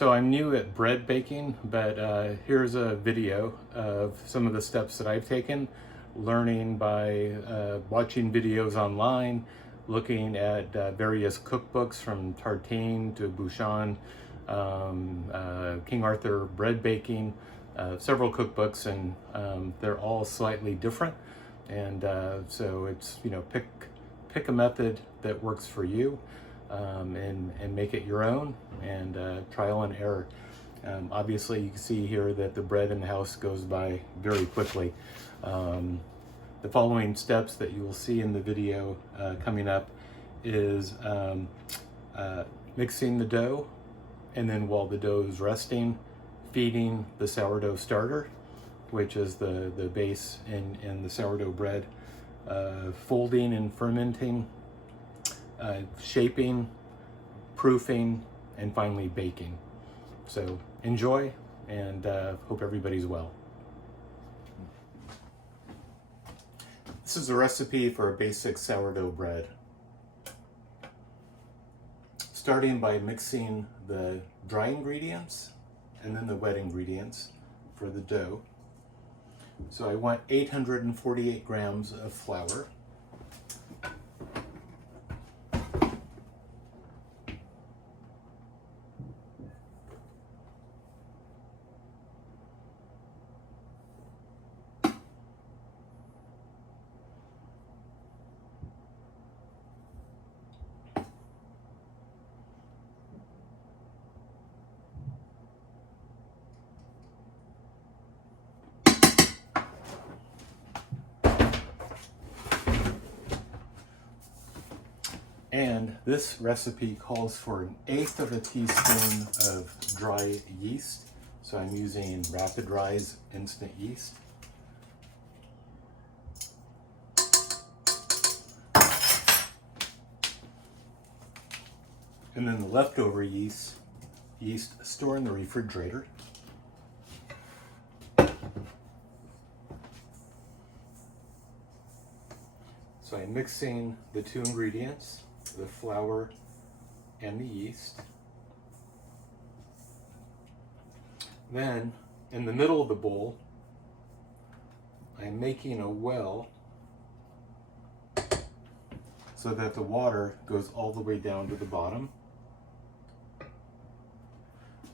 So I'm new at bread baking, but here's a video of some of the steps that I've taken, learning by watching videos online, looking at various cookbooks from Tartine to Bouchon, King Arthur bread baking, several cookbooks, and they're all slightly different. And so it's, pick a method that works for you. And make it your own, and trial and error. Obviously, you can see here that the bread in the house goes by very quickly. The following steps that you will see in the video coming up is mixing the dough, and then while the dough is resting, feeding the sourdough starter, which is the base in the sourdough bread, folding and fermenting, shaping, proofing, and finally baking. So enjoy, and hope everybody's well. This is a recipe for a basic sourdough bread. Starting by mixing the dry ingredients and then the wet ingredients for the dough. So I want 848 grams of flour, and this recipe calls for 1/8 of a teaspoon of dry yeast. So I'm using Rapid Rise instant yeast. And then the leftover yeast store in the refrigerator. So I'm mixing the two ingredients, the flour and the yeast. Then, in the middle of the bowl, I'm making a well so that the water goes all the way down to the bottom.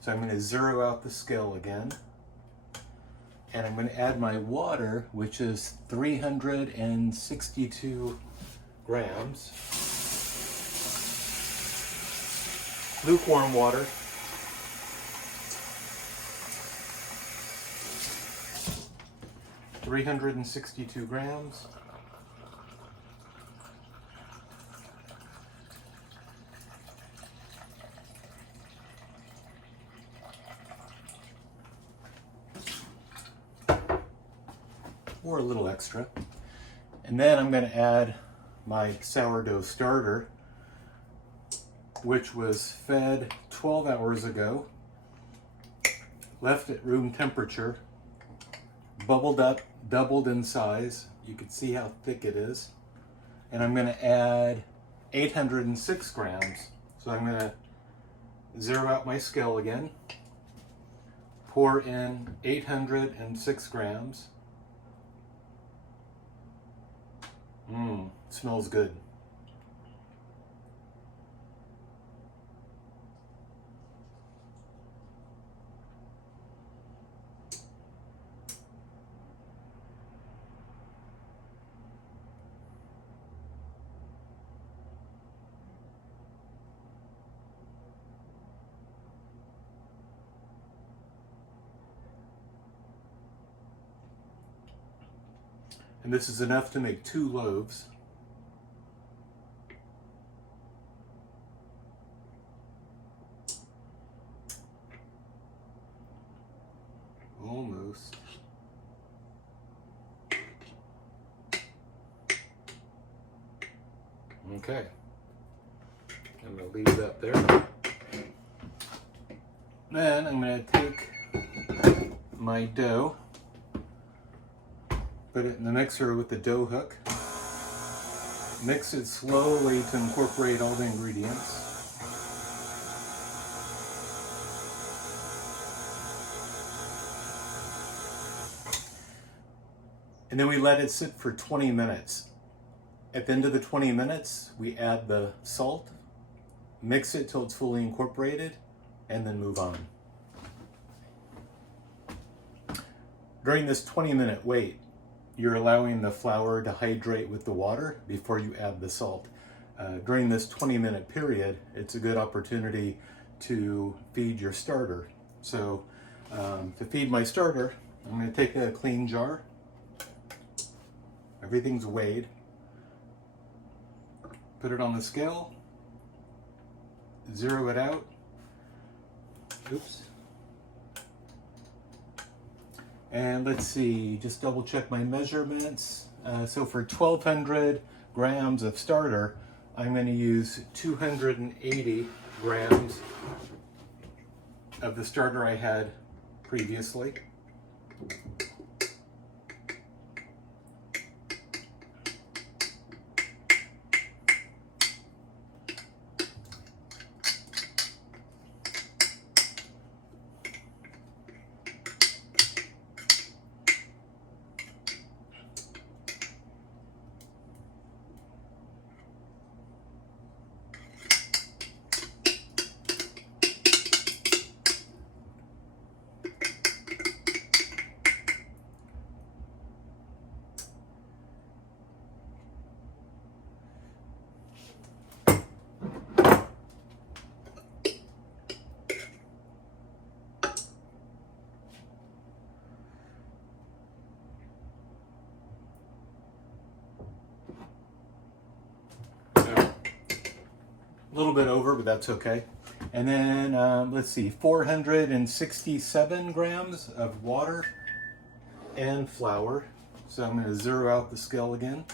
So I'm going to zero out the scale again, and I'm going to add my water, which is 362 grams. Lukewarm water. $362 grams. Or a little extra. And then I'm going to add my sourdough starter, which was fed 12 hours ago, left at room temperature, bubbled up, doubled in size. You can see how thick it is. And I'm going to add 806 grams. So I'm going to zero out my scale again, pour in 806 grams. Smells good. And this is enough to make 2 loaves. Almost. Okay. I'm going to leave that there. Then I'm going to take my dough, put it in the mixer with the dough hook, mix it slowly to incorporate all the ingredients. And then we let it sit for 20 minutes. At the end of the 20 minutes, we add the salt, mix it till it's fully incorporated, and then move on. During this 20-minute wait, you're allowing the flour to hydrate with the water before you add the salt. During this 20-minute period, it's a good opportunity to feed your starter. So to feed my starter, I'm going to take a clean jar. Everything's weighed. Put it on the scale. Zero it out. Oops. And let's see, just double check my measurements. So for 1,200 grams of starter, I'm going to use 280 grams of the starter I had previously. A little bit over, but that's okay. And then let's see, 467 grams of water and flour. So I'm going to zero out the scale again.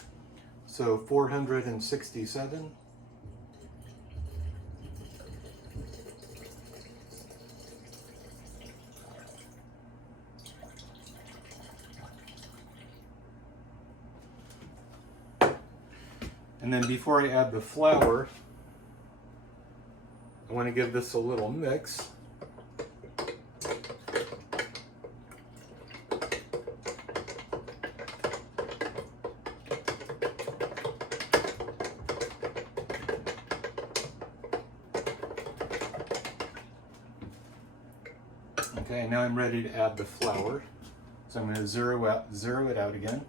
So 467. And then before I add the flour, I want to give this a little mix. Okay, now I'm ready to add the flour. So I'm going to zero it out again.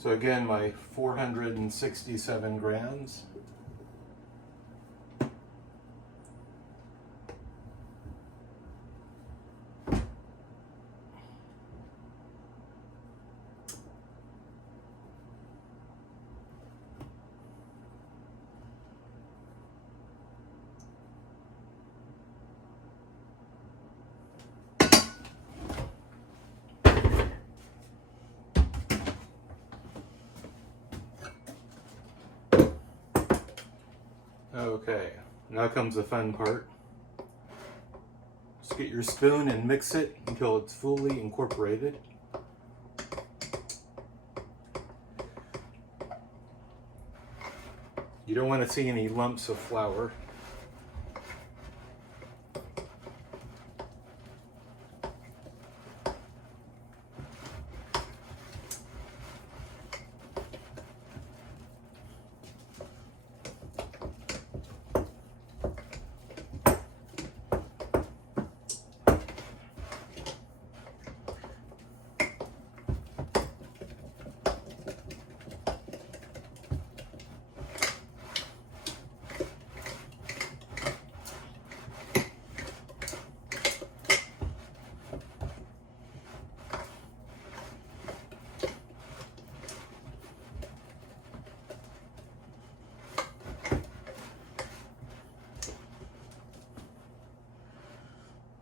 So again, my 467 grams. Okay, now comes the fun part. Just get your spoon and mix it until it's fully incorporated. You don't want to see any lumps of flour.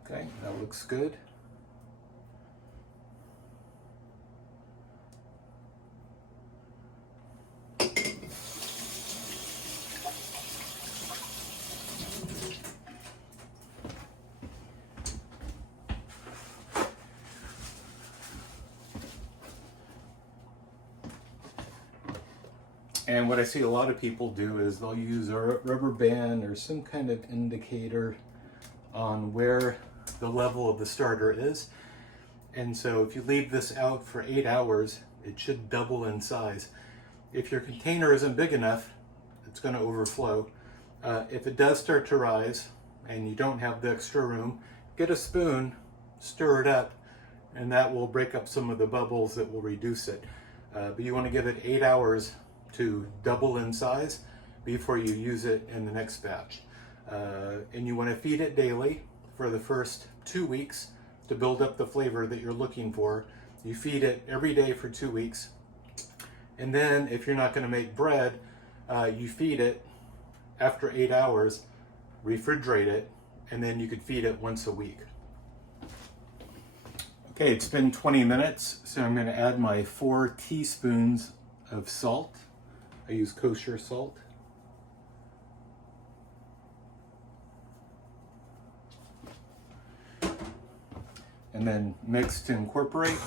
Okay, that looks good. And what I see a lot of people do is they'll use a rubber band or some kind of indicator on where the level of the starter is. And so if you leave this out for 8 hours, it should double in size. If your container isn't big enough, it's going to overflow. If it does start to rise and you don't have the extra room, get a spoon, stir it up, and that will break up some of the bubbles that will reduce it. But you want to give it 8 hours to double in size before you use it in the next batch. And you want to feed it daily for the first 2 weeks to build up the flavor that you're looking for. You feed it every day for 2 weeks. And then if you're not going to make bread, you feed it after 8 hours, refrigerate it, and then you could feed it once a week. Okay, it's been 20 minutes, so I'm going to add my 4 teaspoons of salt. I use kosher salt. And then mix to incorporate.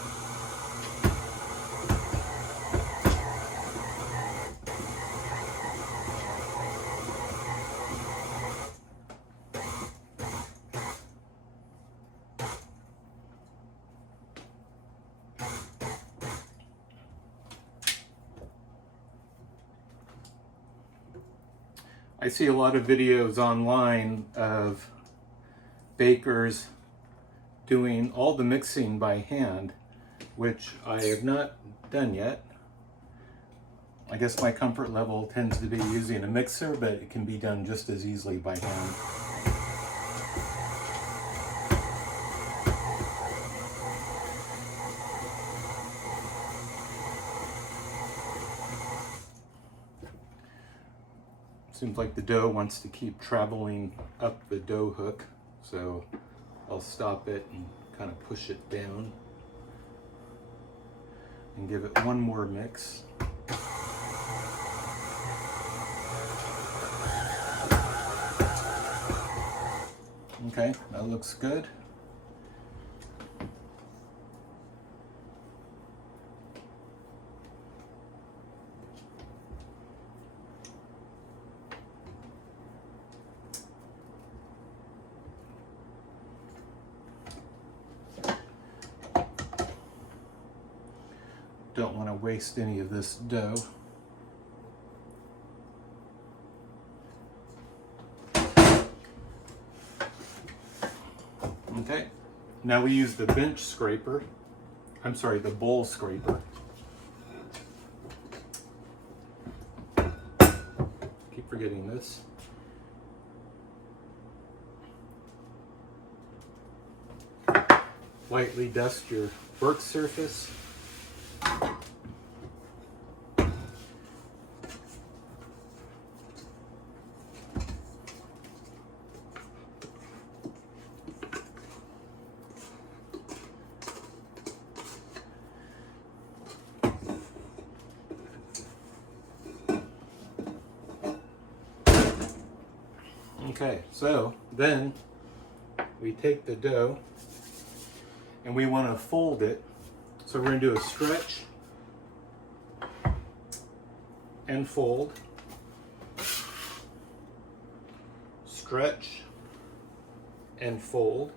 I see a lot of videos online of bakers doing all the mixing by hand, which I have not done yet. I guess my comfort level tends to be using a mixer, but it can be done just as easily by hand. Seems like the dough wants to keep traveling up the dough hook, so I'll stop it and kind of push it down and give it one more mix. Okay, that looks good. Don't want to waste any of this dough. Okay, now we use the bench scraper. I'm sorry, the bowl scraper. Keep forgetting this. Lightly dust your work surface. Okay, so then we take the dough and we want to fold it. So we're going to do a stretch and fold, stretch and fold,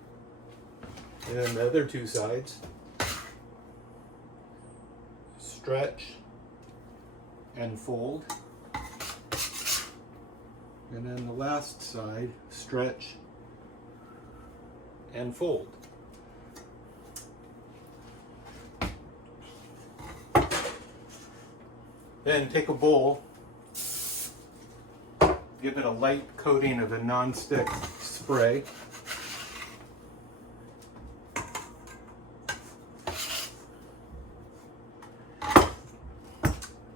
and then the other two sides, stretch and fold. And then the last side, stretch and fold. Then take a bowl, give it a light coating of a non-stick spray.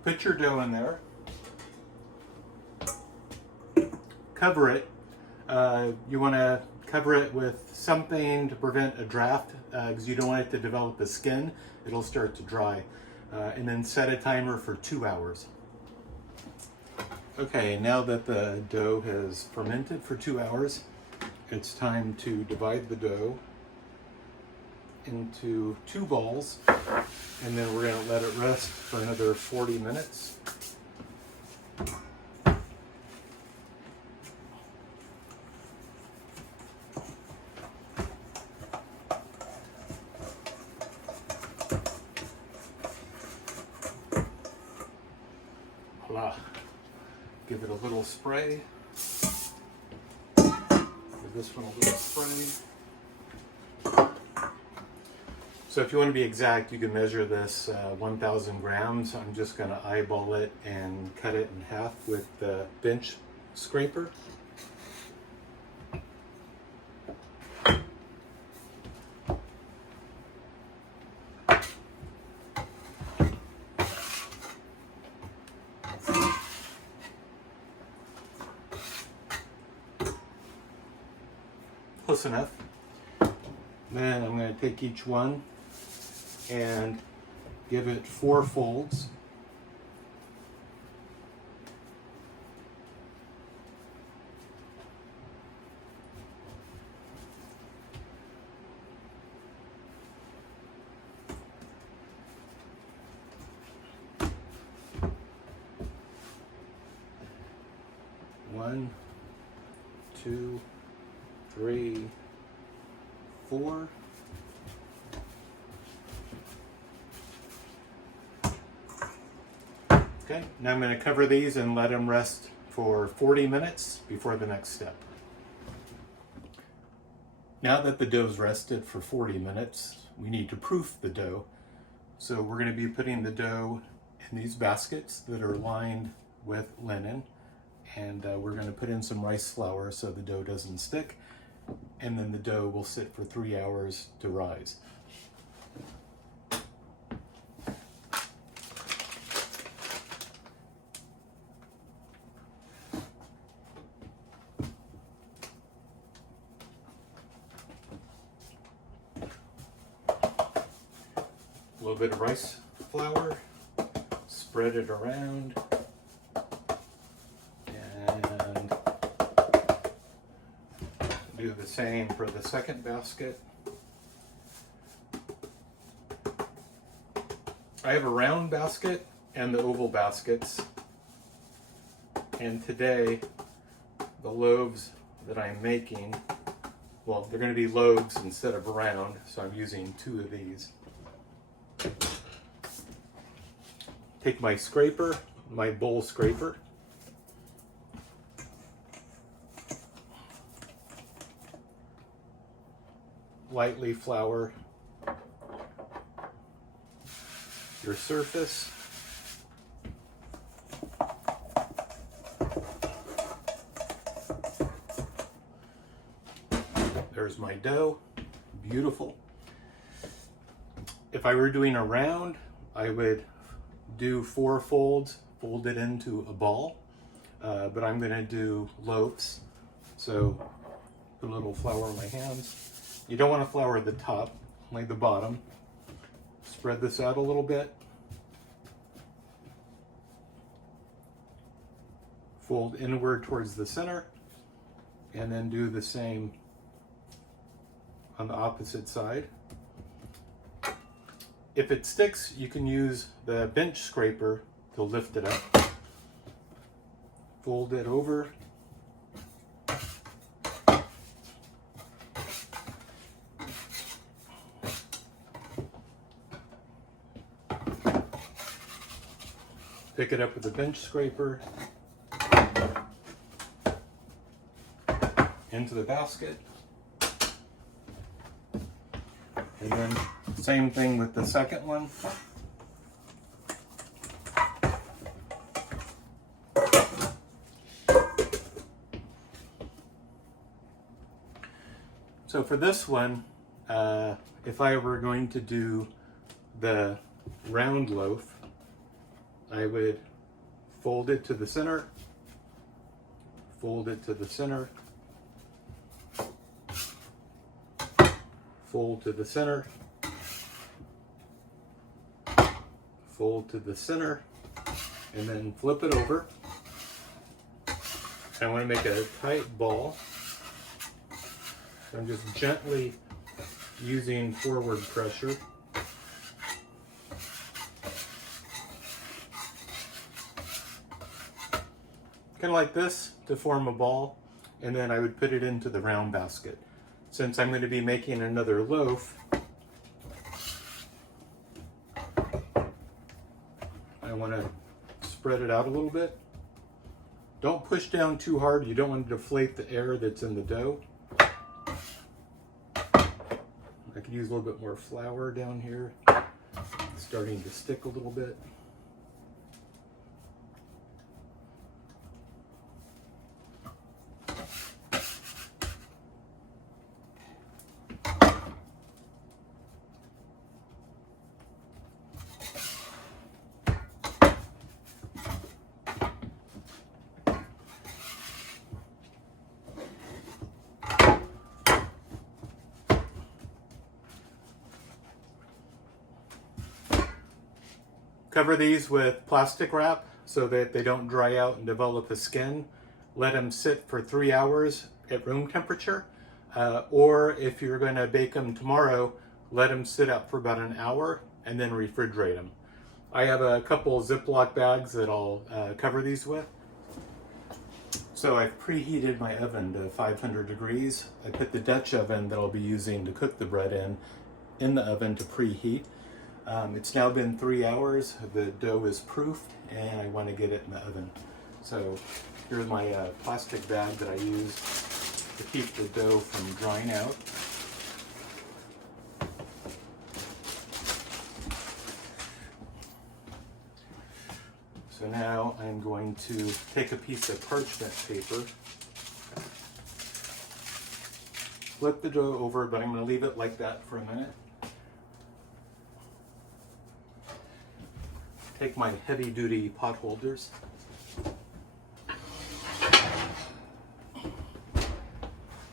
Put your dough in there. Cover it. You want to cover it with something to prevent a draft because you don't want it to develop a skin. It'll start to dry. And then set a timer for 2 hours. Okay, now that the dough has fermented for 2 hours, it's time to divide the dough into 2 balls, and then we're going to let it rest for another 40 minutes. give it a little spray. Give this one a little spray. So if you want to be exact, you can measure this 1,000 grams. I'm just going to eyeball it and cut it in half with the bench scraper. Close enough. Then I'm going to take each one and give it 4 folds. One, 2, 3, 4. Okay, now I'm going to cover these and let them rest for 40 minutes before the next step. Now that the dough's rested for 40 minutes, we need to proof the dough. So we're going to be putting the dough in these baskets that are lined with linen, and we're going to put in some rice flour so the dough doesn't stick, and then the dough will sit for 3 hours to rise. A little bit of rice flour, spread it around, and do the same for the second basket. I have a round basket and the oval baskets, and today the loaves that I'm making, well, they're going to be loaves instead of round, so I'm using 2 of these. Take my scraper, my bowl scraper, lightly flour your surface. There's my dough, beautiful. If I were doing a round, I would do 4 folds, fold it into a ball, but I'm going to do loaves. So put a little flour on my hands. You don't want to flour the top, only the bottom. Spread this out a little bit. Fold inward towards the center, and then do the same on the opposite side. If it sticks, you can use the bench scraper to lift it up. Fold it over. Pick it up with the bench scraper. Into the basket. And then same thing with the second one. So for this one, if I were going to do the round loaf, I would fold it to the center, fold it to the center, fold to the center, fold to the center, and then flip it over. I want to make a tight ball. So I'm just gently using forward pressure. Kind of like this to form a ball, and then I would put it into the round basket. Since I'm going to be making another loaf, I want to spread it out a little bit. Don't push down too hard. You don't want to deflate the air that's in the dough. I could use a little bit more flour down here. It's starting to stick a little bit. Cover these with plastic wrap so that they don't dry out and develop a skin. Let them sit for 3 hours at room temperature. Or if you're going to bake them tomorrow, let them sit out for about an hour and then refrigerate them. I have a couple Ziploc bags that I'll cover these with. So I've preheated my oven to 500 degrees. I put the Dutch oven that I'll be using to cook the bread in the oven to preheat. It's now been 3 hours. The dough is proof and I want to get it in the oven. So here's my plastic bag that I use to keep the dough from drying out. So now I'm going to take a piece of parchment paper, flip the dough over, but I'm going to leave it like that for a minute. Take my heavy-duty pot holders.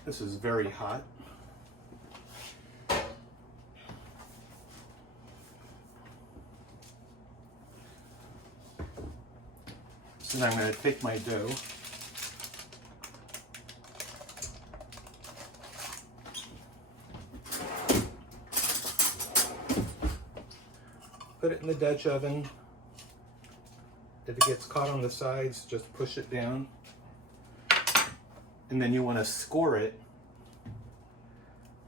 This is very hot. So then I'm going to take my dough, put it in the Dutch oven. If it gets caught on the sides, just push it down. And then you want to score it.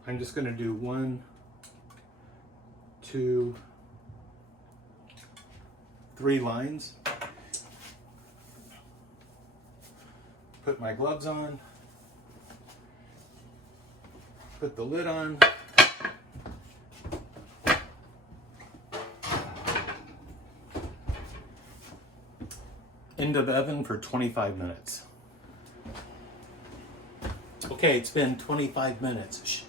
I'm just going to do 1, 2, 3 lines. Put my gloves on. Put the lid on. Into the oven for 25 minutes. Okay, it's been 25 minutes. Shh.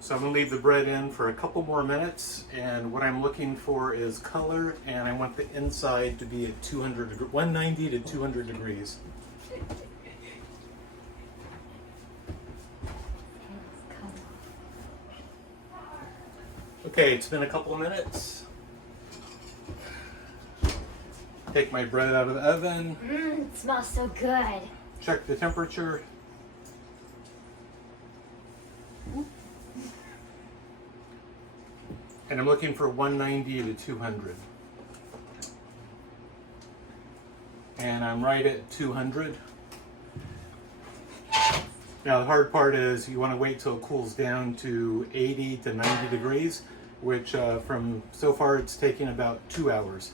So I'm going to leave the bread in for a couple more minutes, and what I'm looking for is color, and I want the inside to be at 190 to 200 degrees. Okay, it's been a couple of minutes. Take my bread out of the oven. It smells so good. Check the temperature. And I'm looking for 190 to 200. And I'm right at 200. Now the hard part is you want to wait till it cools down to 80 to 90 degrees, which from so far it's taking about 2 hours.